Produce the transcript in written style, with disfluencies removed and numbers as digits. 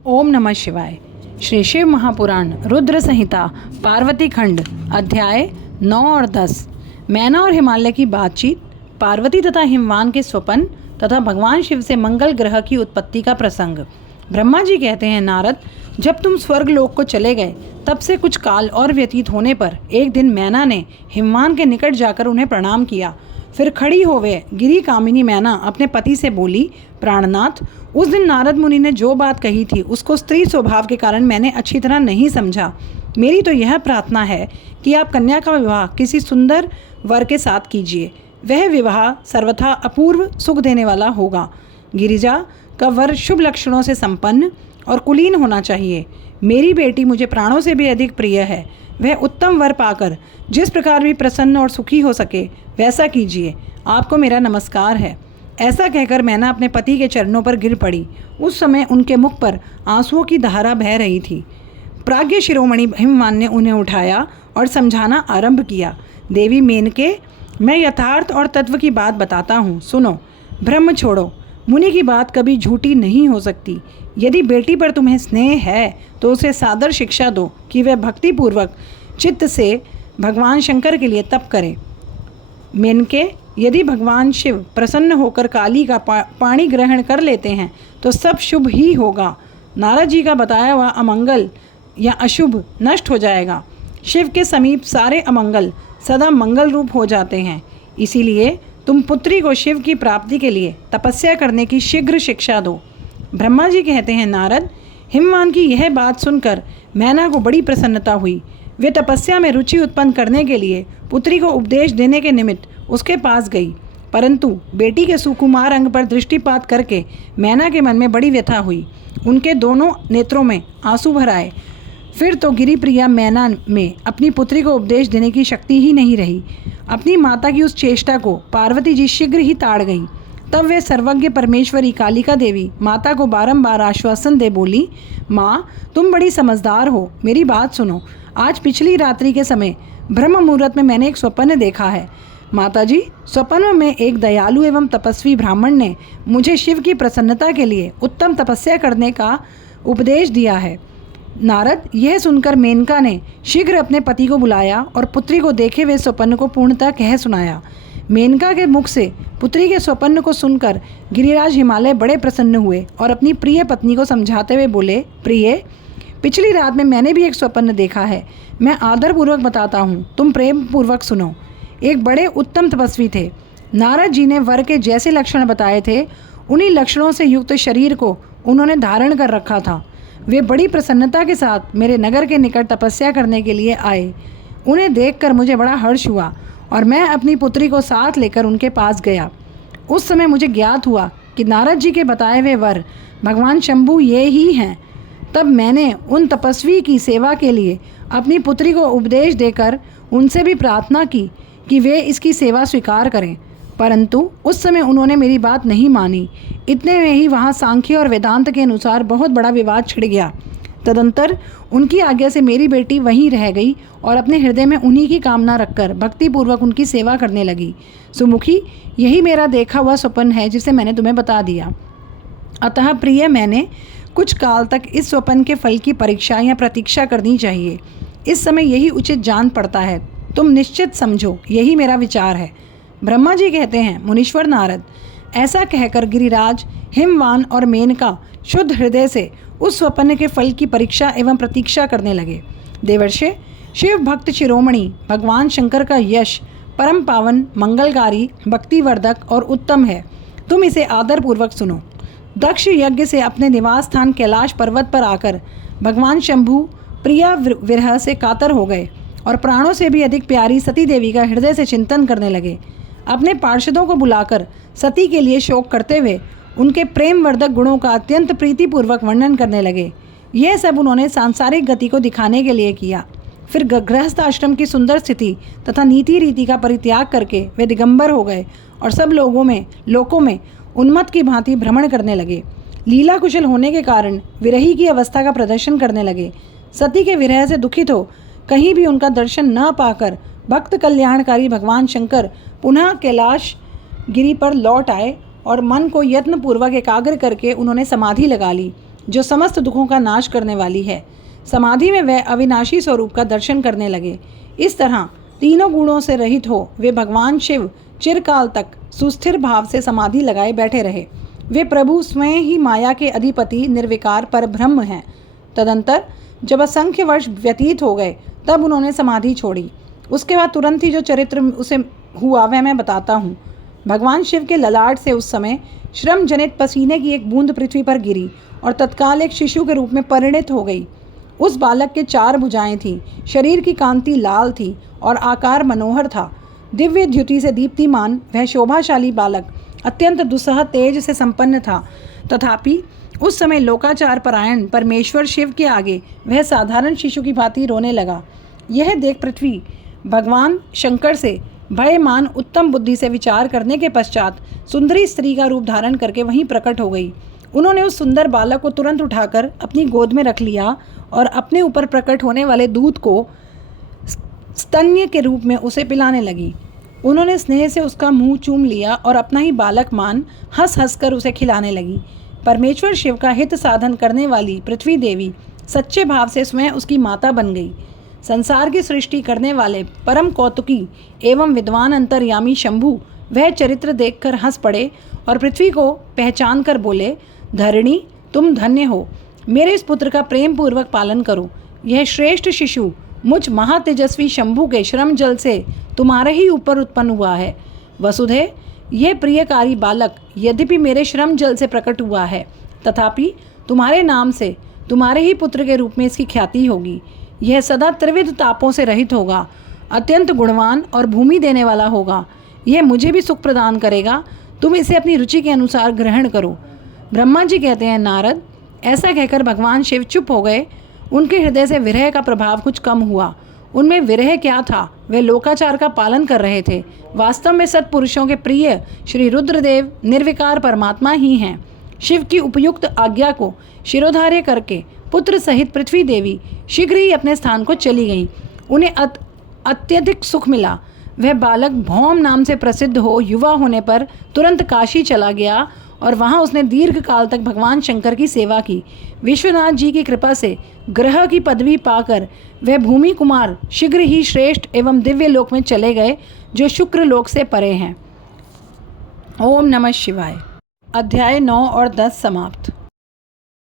ओम नमः शिवाय। श्री शिव महापुराण रुद्र संहिता पार्वती खंड अध्याय 9 और 10। मैना और हिमालय की बातचीत, पार्वती तथा हिमवान के स्वपन तथा भगवान शिव से मंगल ग्रह की उत्पत्ति का प्रसंग। ब्रह्मा जी कहते हैं, नारद, जब तुम स्वर्ग लोक को चले गए तब से कुछ काल और व्यतीत होने पर एक दिन मैना ने हिमवान के निकट जाकर उन्हें प्रणाम किया। फिर खड़ी होवे गिरी कामिनी मैना अपने पति से बोली, प्राणनाथ, उस दिन नारद मुनि ने जो बात कही थी उसको स्त्री स्वभाव के कारण मैंने अच्छी तरह नहीं समझा। मेरी तो यह प्रार्थना है कि आप कन्या का विवाह किसी सुंदर वर के साथ कीजिए। वह विवाह सर्वथा अपूर्व सुख देने वाला होगा। गिरिजा का वर शुभ लक्षणों से संपन्न और कुलीन होना चाहिए। मेरी बेटी मुझे प्राणों से भी अधिक प्रिय है। वह उत्तम वर पाकर जिस प्रकार भी प्रसन्न और सुखी हो सके वैसा कीजिए। आपको मेरा नमस्कार है। ऐसा कहकर मैना अपने पति के चरणों पर गिर पड़ी। उस समय उनके मुख पर आंसुओं की धारा बह रही थी। प्राज्ञ शिरोमणि हिमवान ने उन्हें उठाया और समझाना आरंभ किया। देवी मेनके, मैं यथार्थ और तत्व की बात बताता हूँ, सुनो। भ्रम छोड़ो। मुनि की बात कभी झूठी नहीं हो सकती। यदि बेटी पर तुम्हें स्नेह है तो उसे सादर शिक्षा दो कि वह भक्तिपूर्वक चित्त से भगवान शंकर के लिए तप करे। मेनके, यदि भगवान शिव प्रसन्न होकर काली का पाणी ग्रहण कर लेते हैं तो सब शुभ ही होगा। नारद जी का बताया हुआ अमंगल या अशुभ नष्ट हो जाएगा। शिव के समीप सारे अमंगल सदा मंगल रूप हो जाते हैं। इसीलिए तुम पुत्री को शिव की प्राप्ति के लिए तपस्या करने की शीघ्र शिक्षा दो। ब्रह्मा जी कहते हैं, नारद, हिमवान की यह बात सुनकर मैना को बड़ी प्रसन्नता हुई। वे तपस्या में रुचि उत्पन्न करने के लिए पुत्री को उपदेश देने के निमित्त उसके पास गई, परंतु बेटी के सुकुमार अंग पर दृष्टिपात करके मैना के मन में बड़ी व्यथा हुई। उनके दोनों नेत्रों में आंसू भर आए। फिर तो गिरिप्रिया मैना में अपनी पुत्री को उपदेश देने की शक्ति ही नहीं रही। अपनी माता की उस चेष्टा को पार्वती जी शीघ्र ही ताड़ गई। तब वे सर्वज्ञ परमेश्वरी कालिका देवी माता को बारंबार आश्वासन दे बोली, माँ, तुम बड़ी समझदार हो, मेरी बात सुनो। आज पिछली रात्रि के समय ब्रह्म मुहूर्त में मैंने एक स्वप्न देखा है। माताजी, स्वप्न में एक दयालु एवं तपस्वी ब्राह्मण ने मुझे शिव की प्रसन्नता के लिए उत्तम तपस्या करने का उपदेश दिया है। नारद, यह सुनकर मेनका ने शीघ्र अपने पति को बुलाया और पुत्री को देखे हुए स्वप्न को पूर्णतः कह सुनाया। मेनका के मुख से पुत्री के स्वप्न को सुनकर गिरिराज हिमालय बड़े प्रसन्न हुए और अपनी प्रिय पत्नी को समझाते हुए बोले, प्रिय, पिछली रात में मैंने भी एक स्वप्न देखा है। मैं आदरपूर्वक बताता हूँ, तुम प्रेम पूर्वक सुनो। एक बड़े उत्तम तपस्वी थे। नारद जी ने वर के जैसे लक्षण बताए थे उन्हीं लक्षणों से युक्त शरीर को उन्होंने धारण कर रखा था। वे बड़ी प्रसन्नता के साथ मेरे नगर के निकट तपस्या करने के लिए आए। उन्हें देखकर मुझे बड़ा हर्ष हुआ और मैं अपनी पुत्री को साथ लेकर उनके पास गया। उस समय मुझे ज्ञात हुआ कि नारद जी के बताए हुए वर भगवान शंभु ये ही हैं। तब मैंने उन तपस्वी की सेवा के लिए अपनी पुत्री को उपदेश देकर उनसे भी प्रार्थना की कि वे इसकी सेवा स्वीकार करें, परंतु उस समय उन्होंने मेरी बात नहीं मानी। इतने में ही वहाँ सांख्य और वेदांत के अनुसार बहुत बड़ा विवाद छिड़ गया। तदंतर उनकी आज्ञा से मेरी बेटी वहीं रह गई और अपने हृदय में उन्हीं की कामना रखकर भक्तिपूर्वक उनकी सेवा करने लगी। सुमुखी, यही मेरा देखा हुआ स्वप्न है जिसे मैंने तुम्हें बता दिया। अतः प्रिय, मैंने कुछ काल तक इस स्वप्न के फल की परीक्षा या प्रतीक्षा करनी चाहिए। इस समय यही उचित जान पड़ता है। तुम निश्चित समझो, यही मेरा विचार है। ब्रह्मा जी कहते हैं, मुनीश्वर नारद, ऐसा कहकर गिरिराज, हिमवान और मेनका शुद्ध हृदय से उस स्वप्न के फल की परीक्षा एवं प्रतीक्षा करने लगे। देवर्षि, शिव भक्त शिरोमणि भगवान शंकर का यश परम पावन, मंगलकारी, भक्तिवर्धक और उत्तम है। तुम इसे आदरपूर्वक सुनो। दक्ष यज्ञ से अपने निवास स्थान कैलाश पर्वत पर आकर भगवान शंभु प्रिया विरह से कातर हो गए और प्राणों से भी अधिक प्यारी सती देवी का हृदय से चिंतन करने लगे। अपने पार्षदों को बुलाकर सती के लिए शोक करते हुए उनके प्रेमवर्धक गुणों का अत्यंत प्रीतिपूर्वक वर्णन करने लगे। यह सब उन्होंने सांसारिक गति को दिखाने के लिए किया। फिर गृहस्थ आश्रम की सुंदर स्थिति तथा नीति रीति का परित्याग करके वे दिगंबर हो गए और सब लोकों में उन्मत्त की भांति भ्रमण करने लगे। लीला कुशल होने के कारण विरही की अवस्था का प्रदर्शन करने लगे। सती के विरह से दुखित हो कहीं भी उनका दर्शन न पाकर भक्त कल्याणकारी भगवान शंकर पुनः कैलाश गिरी पर लौट आए और मन को यत्नपूर्वक एकाग्र करके उन्होंने समाधि लगा ली। जो समस्त दुखों का नाश करने वाली है। समाधि में वह अविनाशी स्वरूप का दर्शन करने लगे। इस तरह तीनों गुणों से रहित हो वे भगवान शिव चिरकाल तक सुस्थिर भाव से समाधि लगाए बैठे रहे। वे प्रभु स्वयं ही माया के अधिपति निर्विकार पर ब्रह्म हैं। तदंतर जब असंख्य वर्ष व्यतीत हो गए तब उन्होंने समाधि छोड़ी। उसके बाद तुरंत ही जो चरित्र उसे हुआ वह मैं बताता हूँ। भगवान शिव के ललाट से उस समय श्रम जनित पसीने की एक बूंद पृथ्वी पर गिरी और तत्काल एक शिशु के रूप में परिणित हो गई। उस बालक के 4 भुजाएं थीं, शरीर की कांति लाल थी और आकार मनोहर था। दिव्य द्युति से दीप्तिमान वह शोभाशाली बालक अत्यंत दुस्सह तेज से संपन्न था। तथापि उस समय लोकाचार परायण परमेश्वर शिव के आगे वह साधारण शिशु की भांति रोने लगा। यह देख पृथ्वी भगवान शंकर से भयमान उत्तम बुद्धि से विचार करने के पश्चात सुंदरी स्त्री का रूप धारण करके वहीं प्रकट हो गई। उन्होंने उस सुंदर बालक को तुरंत उठाकर अपनी गोद में रख लिया और अपने ऊपर प्रकट होने वाले दूध को स्तन्य के रूप में उसे पिलाने लगी। उन्होंने स्नेह से उसका मुंह चूम लिया और अपना ही बालक मान हंस हंस कर उसे खिलाने लगी। परमेश्वर शिव का हित साधन करने वाली पृथ्वी देवी सच्चे भाव से स्वयं उसकी माता बन गई। संसार की सृष्टि करने वाले परम कौतुकी एवं विद्वान अंतर्यामी शंभु वह चरित्र देखकर हंस पड़े और पृथ्वी को पहचान कर बोले, धरणी तुम धन्य हो, मेरे इस पुत्र का प्रेम पूर्वक पालन करो। यह श्रेष्ठ शिशु मुझ महातेजस्वी शंभु के श्रम जल से तुम्हारे ही ऊपर उत्पन्न हुआ है। वसुधे, यह प्रियकारी बालक यद्यपि मेरे श्रम जल से प्रकट हुआ है, तथापि तुम्हारे नाम से तुम्हारे ही पुत्र के रूप में इसकी ख्याति होगी। यह सदा त्रिविध तापों से रहित होगा, अत्यंत गुणवान और भूमि देने वाला होगा। यह मुझे भी सुख प्रदान करेगा। तुम इसे अपनी रुचि के अनुसार ग्रहण करो। ब्रह्मा जी कहते हैं, नारद, ऐसा कहकर भगवान शिव चुप हो गए। उनके हृदय से विरह का प्रभाव कुछ कम हुआ। उनमें विरह क्या था, वे लोकाचार का पालन कर रहे थे। वास्तव में सत्पुरुषों के प्रिय श्री रुद्रदेव निर्विकार परमात्मा ही हैं। शिव की उपयुक्त आज्ञा को शिरोधार्य करके पुत्र सहित पृथ्वी देवी शीघ्र ही अपने स्थान को चली गईं। उन्हें अत्यधिक सुख मिला। वह बालक भौम नाम से प्रसिद्ध हो युवा होने पर तुरंत काशी चला गया और वहाँ उसने दीर्घ काल तक भगवान शंकर की सेवा की। विश्वनाथ जी की कृपा से ग्रह की पदवी पाकर वह भूमि कुमार शीघ्र ही श्रेष्ठ एवं दिव्य लोक में चले गए, जो शुक्र लोक से परे हैं। ओम नमः शिवाय। अध्याय 9 और 10 समाप्त।